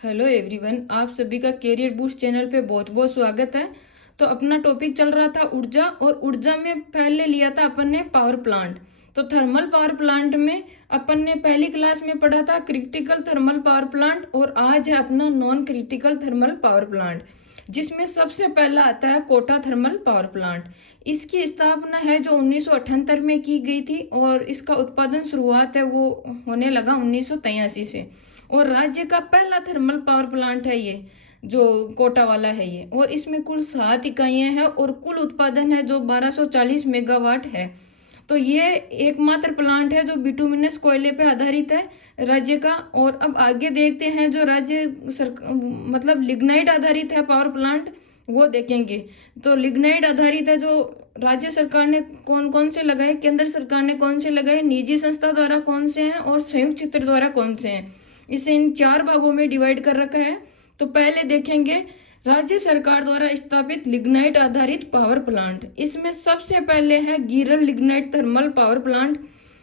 Hello everyone, आप सभी का कैरियर बूस्ट चैनल पे बहुत बहुत स्वागत है। तो अपना टॉपिक चल रहा था ऊर्जा, और ऊर्जा में पहले लिया था अपन ने पावर प्लांट। तो थर्मल पावर प्लांट में अपन ने पहली क्लास में पढ़ा था क्रिटिकल थर्मल पावर प्लांट, और आज है अपना non critical thermal power plant, जिसमें सबसे पहला आता है कोटा थर्मल पावर प्लांट। इसकी स्थापना है जो 1978 में की गई थी, और इसका उत्पादन शुरुआत है वो होने लगा 1983 से। और राज्य का पहला थर्मल पावर प्लांट है ये, जो कोटा वाला है ये। और इसमें कुल 7 इकाइयां हैं, और कुल उत्पादन है जो 1240 मेगावाट है। तो ये एकमात्र प्लांट है जो बिटुमिनस कोयले पे आधारित है राज्य का। और अब आगे देखते हैं जो राज्य मतलब लिग्नाइट आधारित है पावर प्लांट, वो देखेंगे। तो लिग्नाइट आधारित है जो राज्य सरकार ने कौन कौन से लगाए, केंद्र सरकार ने कौन से लगाए, निजी संस्था द्वारा कौन से हैं, और संयुक्त क्षेत्र द्वारा कौन से हैं। इसे इन 4 भागों में डिवाइड कर रखा है। तो पहले देखेंगे राज्य सरकार द्वारा स्थापित लिग्नाइट आधारित पावर प्लांट। इसमें सबसे पहले है गीरल लिग्नाइट थर्मल पावर प्लांट,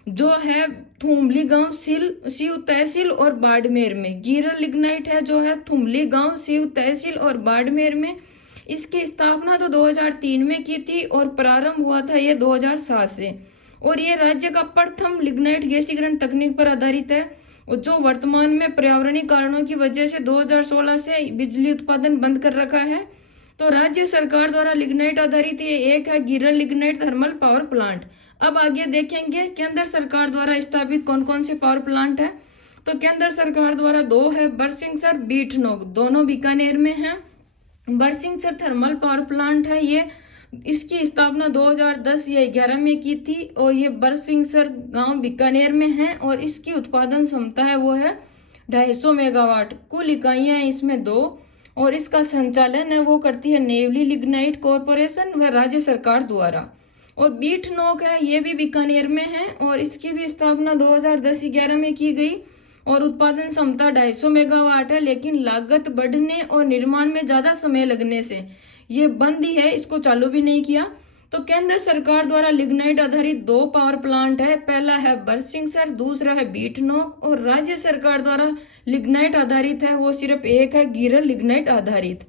जो है थुमली गांव सीव तहसील और बाड़मेर में। गीरल लिग्नाइट है जो है थुमली गांव सीव तहसील और बाड़मेर में। इसकी स्थापना तो 2003 में की थी, और प्रारंभ हुआ था ये 2007 से। और ये राज्य का प्रथम लिग्नाइट गैसीकरण तकनीक पर आधारित है, जो वर्तमान में पर्यावरणीय कारणों की वजह से 2016 से बिजली उत्पादन बंद कर रखा है। तो राज्य सरकार द्वारा लिग्नाइट आधारित ये एक है गीरल लिग्नाइट थर्मल पावर प्लांट। अब आगे देखेंगे केंद्र सरकार द्वारा स्थापित कौन कौन से पावर प्लांट है। तो केंद्र सरकार द्वारा 2 है, बरसिंगसर बीटनोक, दोनों बीकानेर में है। बरसिंगसर थर्मल पावर प्लांट है ये, इसकी स्थापना 2010 या 11 में की थी, और ये बरसिंगसर गांव बीकानेर में है। और इसकी उत्पादन क्षमता है वो है 250 मेगावाट। कुल इकाइयां हैं इसमें 2, और इसका संचालन है वो करती है नेवली लिग्नाइट कॉरपोरेशन व राज्य सरकार द्वारा। और बीटनोक है, ये भी बीकानेर में है, और इसकी भी स्थापना 2010-11 में की गई। और उत्पादन क्षमता 250 मेगावाट है, लेकिन लागत बढ़ने और निर्माण में ज़्यादा समय लगने से ये बंद ही है, इसको चालू भी नहीं किया। तो केंद्र सरकार द्वारा लिग्नाइट आधारित 2 पावर प्लांट है, पहला है बरसिंगसर, दूसरा है बीटनोक। और राज्य सरकार द्वारा लिग्नाइट आधारित है वो सिर्फ एक है गीरल लिग्नाइट आधारित।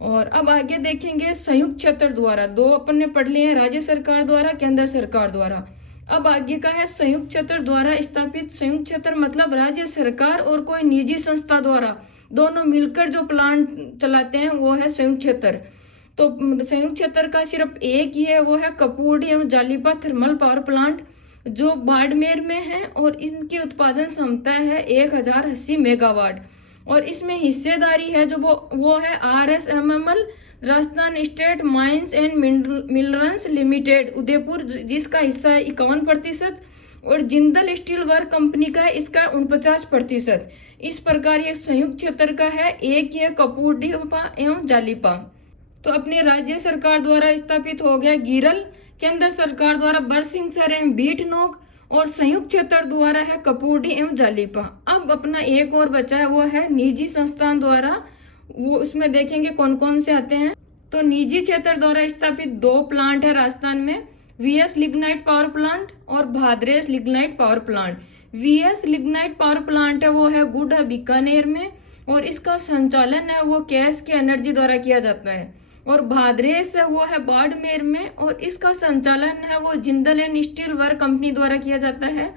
और अब आगे देखेंगे संयुक्त क्षेत्र द्वारा। 2 अपन ने पढ़ लिए हैं, राज्य सरकार द्वारा, केंद्र सरकार द्वारा। अब आगे का है संयुक्त क्षेत्र द्वारा स्थापित। संयुक्त क्षेत्र मतलब राज्य सरकार और कोई निजी संस्था द्वारा दोनों मिलकर जो प्लांट चलाते हैं वो है संयुक्त क्षेत्र। तो संयुक्त क्षेत्र का सिर्फ एक ही है, वो है कपूरडी एवं जालीपा थर्मल पावर प्लांट, जो बाड़मेर में है। और इनकी उत्पादन क्षमता है 1080 मेगावाट। और इसमें हिस्सेदारी है जो वो है RSMML, Rajasthan state mines and minerals limited Udaipur, जिसका हिस्सा है 51%। और जिंदल स्टील वर्क कंपनी का है इसका 49%। इस प्रकार ये संयुक्त क्षेत्र का है, एक ही है कपूरडीपा एवं जालीपा। तो अपने राज्य सरकार द्वारा स्थापित हो गया गीरल, केंद्र सरकार द्वारा बरसिंगसर एवं बीटनोक, और संयुक्त क्षेत्र द्वारा है कपूरडी एवं जालीपा। अब अपना एक और बचा है वो है निजी संस्थान द्वारा, वो उसमें देखेंगे कौन कौन से आते हैं। तो निजी क्षेत्र द्वारा स्थापित 2 प्लांट है राजस्थान में, VS लिग्नाइट पावर प्लांट और Bhadresh lignite power plant. VS lignite power plant है वो है गुड़ा बीकानेर में, और इसका संचालन है वो KSK एनर्जी द्वारा किया जाता है। और भाद्रेस है वो है बाड़मेर में, और इसका संचालन है वो Jindal and steel work company द्वारा किया जाता है।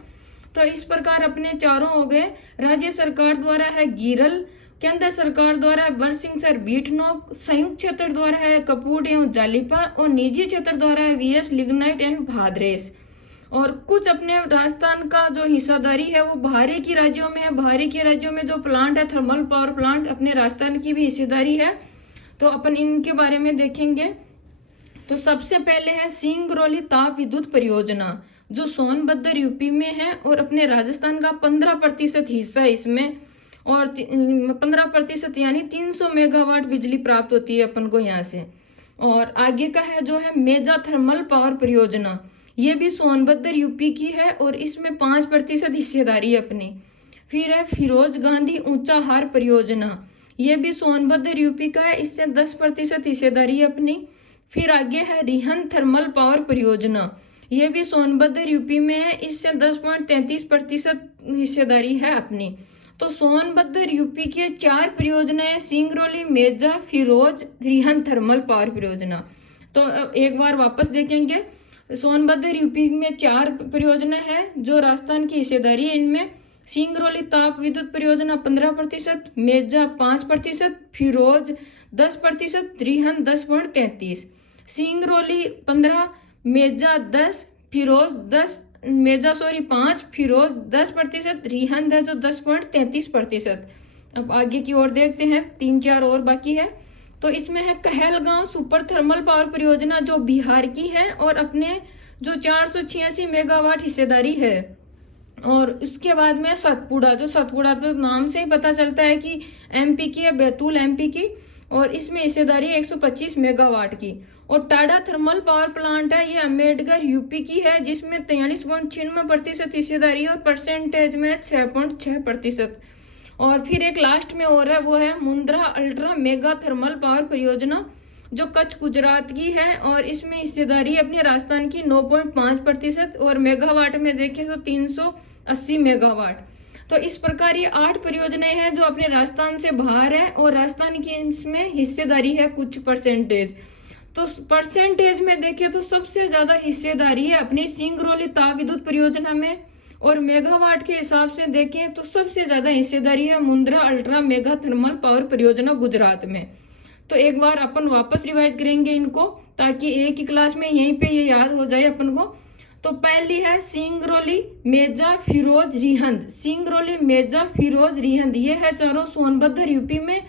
तो इस प्रकार अपने चारों हो गए। राज्य सरकार द्वारा है गीरल, केंद्र सरकार द्वारा है बरसिंगसर बीटनोक, संयुक्त क्षेत्र द्वारा है कपूर एवं जालीपा, और निजी क्षेत्र द्वारा है VS लिग्नाइट एंड भाद्रेस। और कुछ अपने राजस्थान का जो हिस्सेदारी है वो बाहरी की राज्यों में है। बाहरी के राज्यों में जो प्लांट है थर्मल पावर प्लांट, अपने राजस्थान की भी हिस्सेदारी है। तो अपन इनके बारे में देखेंगे। तो सबसे पहले है सिंगरौली ताप विद्युत परियोजना, जो सोनभद्र यूपी में है, और अपने राजस्थान का 15% हिस्सा है इसमें। और 15% यानी 300 मेगावाट बिजली प्राप्त होती है अपन को यहाँ से। और आगे का है जो है मेजा थर्मल पावर परियोजना, ये भी सोनभद्र यूपी की है, और इसमें 5% हिस्सेदारी है अपनी। फिर है फिरोज गांधी ऊंचा हार परियोजना, ये भी सोनभद्र यूपी का है, इससे 10% हिस्सेदारी है अपनी। फिर आगे है रिहन थर्मल पावर परियोजना, ये भी सोनभद्र यूपी में है, इससे 10.33% हिस्सेदारी है अपनी। तो सोनभद्र यूपी के 4 परियोजनाएं सिंगरौली, मेजा, फिरोज, रिहंद थर्मल पावर परियोजना। तो एक बार वापस देखेंगे, सोनभद्र यूपी में 4 परियोजना है जो राजस्थान की हिस्सेदारी है। इनमें सिंगरौली ताप विद्युत परियोजना 15%, मेजा 5%, फिरोज 10%, रिहंद 10.33। सिंगरौली 15, मेजा 10, फिरोज 5, फिरोज 10%, रिहंद है जो 10.33%। अब आगे की ओर देखते हैं, 3-4 और बाकी है। तो इसमें है कहलगांव सुपर थर्मल पावर परियोजना जो बिहार की है और अपने जो 486 मेगावाट हिस्सेदारी है। और उसके बाद में सतपुड़ा, जो सतपुड़ा तो नाम से ही पता चलता है कि एमपी की है, बैतूल एमपी की, और इसमें हिस्सेदारी 125 मेगावाट की। और टाडा थर्मल पावर प्लांट है, ये अम्बेडकर यूपी की है जिसमें 43.96% हिस्सेदारी और परसेंटेज में 6.6%। और फिर एक लास्ट में और है, वो है Mundra ultra mega thermal power परियोजना जो कच्छ गुजरात की है और इसमें हिस्सेदारी अपने राजस्थान की 9.5% और मेगावाट में देखें तो 380 मेगावाट। तो इस प्रकार ये 8 परियोजनाएं हैं जो अपने राजस्थान से बाहर है और राजस्थान की इसमें हिस्सेदारी है कुछ परसेंटेज। तो परसेंटेज में देखें तो सबसे ज्यादा हिस्सेदारी है अपनी सिंगरौली ताप विद्युत परियोजना में, और मेगावाट के हिसाब से देखें तो सबसे ज्यादा हिस्सेदारी है Mundra ultra mega thermal power परियोजना गुजरात में। तो एक बार अपन वापस रिवाइज करेंगे इनको ताकि एक ही क्लास में यहीं पे ये याद हो जाए अपन को। तो पहली है सिंगरौली, मेजा, फिरोज, रिहंद। सिंगरौली, मेजा, फिरोज, रिहंद ये है चारों सोनभद्र यूपी में।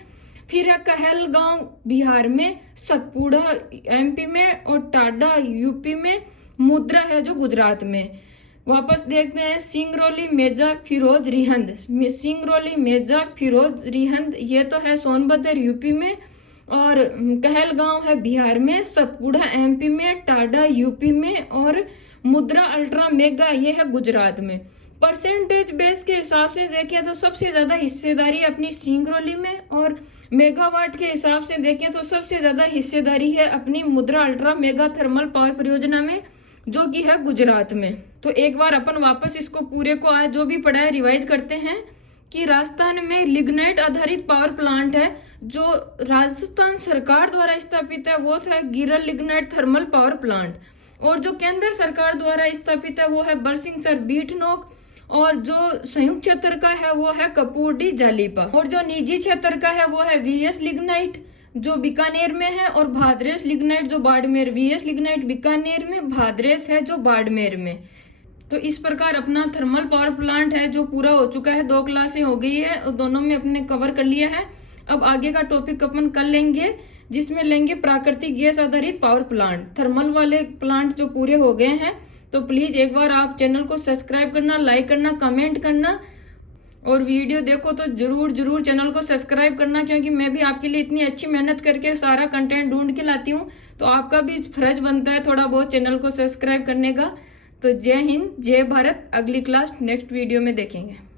फिर है कहलगांव बिहार में, सतपुड़ा एमपी में और टाडा यूपी में, मुद्रा है जो गुजरात में। वापस देखते हैं, सिंगरौली, मेजा, फिरोज, रिहंद। सिंगरौली, मेजा, फिरोज, रिहंद ये तो है सोनभद्र यूपी में, और कहलगांव है बिहार में, सतपुड़ा एमपी में, टाडा यूपी में और मुद्रा अल्ट्रा मेगा ये है गुजरात में। परसेंटेज बेस के हिसाब से देखें तो सबसे ज्यादा हिस्सेदारी अपनी सिंगरौली में, और मेगावाट के हिसाब से देखें तो सबसे ज्यादा हिस्सेदारी है अपनी मुद्रा अल्ट्रा मेगा थर्मल पावर परियोजना में जो कि है गुजरात में। तो एक बार अपन वापस इसको पूरे को आज जो भी पढ़ा है रिवाइज करते हैं कि राजस्थान में लिग्नाइट आधारित पावर प्लांट है जो राजस्थान सरकार द्वारा स्थापित है, वो है गिरल लिग्नाइट थर्मल पावर प्लांट। और जो केंद्र सरकार द्वारा स्थापित है वो है बरसिंहसर बीटनोक, और जो संयुक्त क्षेत्र का है वो है कपूरडी जालीपा, और जो निजी क्षेत्र का है वो है वीएस लिग्नाइट जो बीकानेर में है, और भाद्रेस लिग्नाइट जो बाड़मेर। वीएस लिग्नाइट बीकानेर में, भाद्रेस है जो बाड़मेर में। तो इस प्रकार अपना थर्मल पावर प्लांट है जो पूरा हो चुका है, 2 क्लासें हो गई है और दोनों में अपने कवर कर लिया है। अब आगे का टॉपिक अपन कल लेंगे जिसमें लेंगे प्राकृतिक गैस आधारित पावर प्लांट। थर्मल वाले प्लांट जो पूरे हो गए हैं, तो प्लीज एक बार आप चैनल को सब्सक्राइब करना, लाइक करना, कमेंट करना, और वीडियो देखो तो जरूर चैनल को सब्सक्राइब करना, क्योंकि मैं भी आपके लिए इतनी अच्छी मेहनत करके सारा कंटेंट ढूंढ के लाती हूँ, तो आपका भी फर्ज बनता है थोड़ा बहुत चैनल को सब्सक्राइब करने का। तो जय हिंद, जय भारत। अगली क्लास नेक्स्ट वीडियो में देखेंगे।